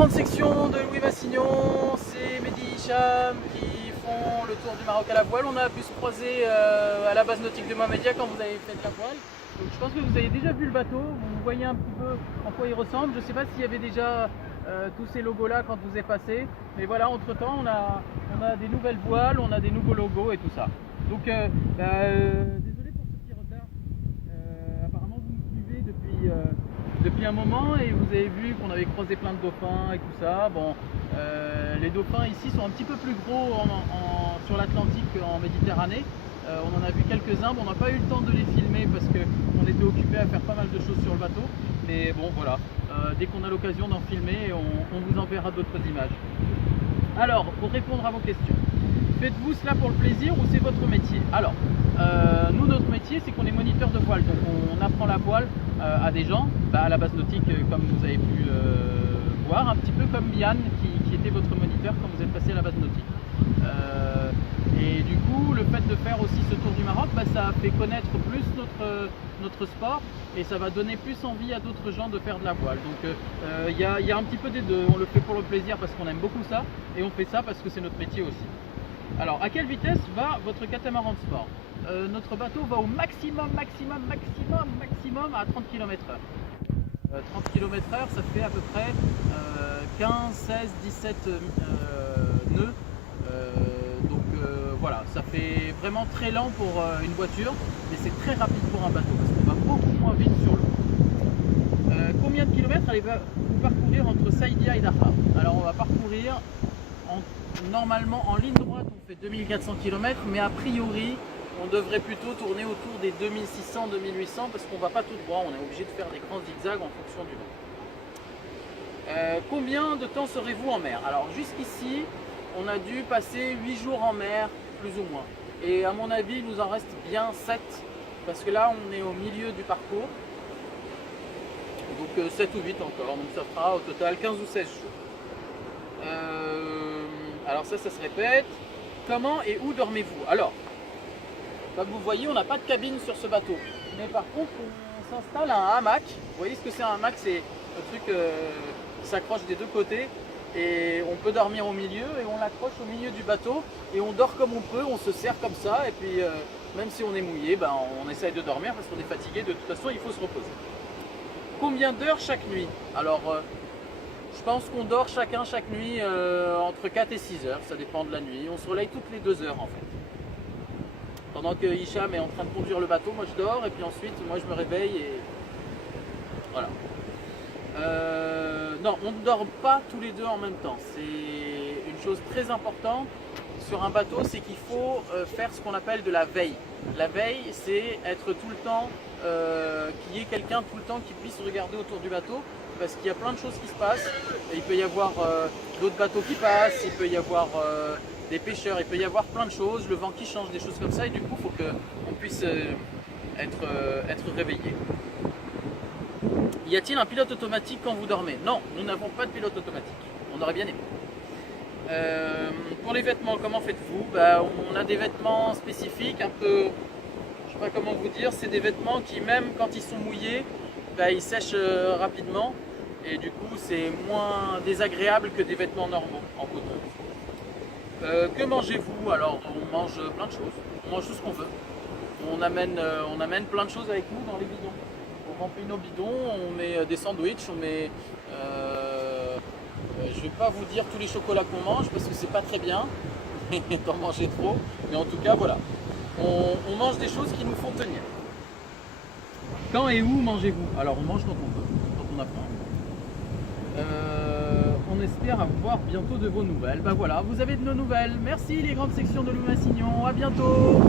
grandes sections de Louis Massignon, c'est Mehdi Hicham qui font le tour du Maroc à la voile. On a pu se croiser à la base nautique de Mohamedia quand vous avez fait de la voile. Donc, je pense que vous avez déjà vu le bateau, vous voyez un petit peu en quoi il ressemble. Je ne sais pas s'il y avait déjà tous ces logos là quand vous êtes passé, mais voilà, entre temps on a des nouvelles voiles, on a des nouveaux logos et tout ça. Donc désolé pour ce petit retard. Apparemment vous me suivez depuis un moment et vous avez vu qu'on avait croisé plein de dauphins et tout ça. Bon, les dauphins ici sont un petit peu plus gros sur l'Atlantique qu'en Méditerranée. On en a vu quelques-uns, bon, on n'a pas eu le temps de les filmer parce qu'on était occupé à faire pas mal de choses sur le bateau. Mais bon voilà, dès qu'on a l'occasion d'en filmer, on vous enverra d'autres images. Alors, pour répondre à vos questions, faites-vous cela pour le plaisir ou c'est votre métier? Alors, nous notre métier c'est qu'on est moniteur de voile, donc on apprend la voile à des gens, à la base nautique comme vous avez pu voir, un petit peu comme Yann qui était votre moniteur quand vous êtes passé à la base nautique. Et du coup, le fait de faire aussi ce tour du Maroc, ça fait connaître plus notre sport et ça va donner plus envie à d'autres gens de faire de la voile. Donc il y a un petit peu des deux, on le fait pour le plaisir parce qu'on aime beaucoup ça et on fait ça parce que c'est notre métier aussi. Alors, à quelle vitesse va votre catamaran de sport? Notre bateau va au maximum à 30 km/h. 30 km/h, ça fait à peu près 15, 16, 17 nœuds. Voilà, ça fait vraiment très lent pour une voiture, mais c'est très rapide pour un bateau parce qu'on va beaucoup moins vite sur l'eau. Combien de kilomètres allez-vous parcourir entre Saïdia et Dakhla? Alors on va parcourir normalement en ligne droite, on fait 2400 km, mais a priori on devrait plutôt tourner autour des 2600-2800 parce qu'on ne va pas tout droit, on est obligé de faire des grands zigzags en fonction du vent. Combien de temps serez-vous en mer? Alors jusqu'ici on a dû passer 8 jours en mer, plus ou moins. Et à mon avis, il nous en reste bien 7, parce que là, on est au milieu du parcours. Donc 7 ou 8 encore, donc ça fera au total 15 ou 16 jours. Alors ça se répète. Comment et où dormez-vous? Alors, comme vous voyez, on n'a pas de cabine sur ce bateau. Mais par contre, on s'installe un hamac. Vous voyez ce que c'est un hamac? C'est le truc qui s'accroche des deux côtés. Et on peut dormir au milieu et on l'accroche au milieu du bateau et on dort comme on peut, on se serre comme ça et puis même si on est mouillé, on essaye de dormir parce qu'on est fatigué, de toute façon il faut se reposer. Combien d'heures chaque nuit? Alors je pense qu'on dort chacun chaque nuit entre 4 et 6 heures, ça dépend de la nuit, on se relaye toutes les 2 heures en fait. Pendant que Hicham est en train de conduire le bateau, moi je dors et puis ensuite moi je me réveille et voilà. Non, on ne dort pas tous les deux en même temps. C'est une chose très importante sur un bateau, c'est qu'il faut faire ce qu'on appelle de la veille. La veille, c'est être tout le temps, qu'il y ait quelqu'un tout le temps qui puisse regarder autour du bateau, parce qu'il y a plein de choses qui se passent. Il peut y avoir d'autres bateaux qui passent, il peut y avoir des pêcheurs, il peut y avoir plein de choses, le vent qui change, des choses comme ça, et du coup, il faut qu'on puisse être réveillé. Y a-t-il un pilote automatique quand vous dormez? Non, nous n'avons pas de pilote automatique. On aurait bien aimé. Pour les vêtements, comment faites-vous? On a des vêtements spécifiques, un peu, je ne sais pas comment vous dire, c'est des vêtements qui même quand ils sont mouillés, ils sèchent rapidement et du coup c'est moins désagréable que des vêtements normaux en coton. Que mangez-vous? Alors on mange plein de choses, on mange tout ce qu'on veut. On amène plein de choses avec nous dans les bidons. On remplit nos bidons, on met des sandwichs, on met... je ne vais pas vous dire tous les chocolats qu'on mange parce que c'est pas très bien d'en manger trop, mais en tout cas voilà, on mange des choses qui nous font tenir. Quand et où mangez-vous? Alors on mange quand on veut, quand on a faim. On espère avoir bientôt de vos nouvelles. Voilà, vous avez de nos nouvelles. Merci les grandes sections de Louis Massignon, à bientôt.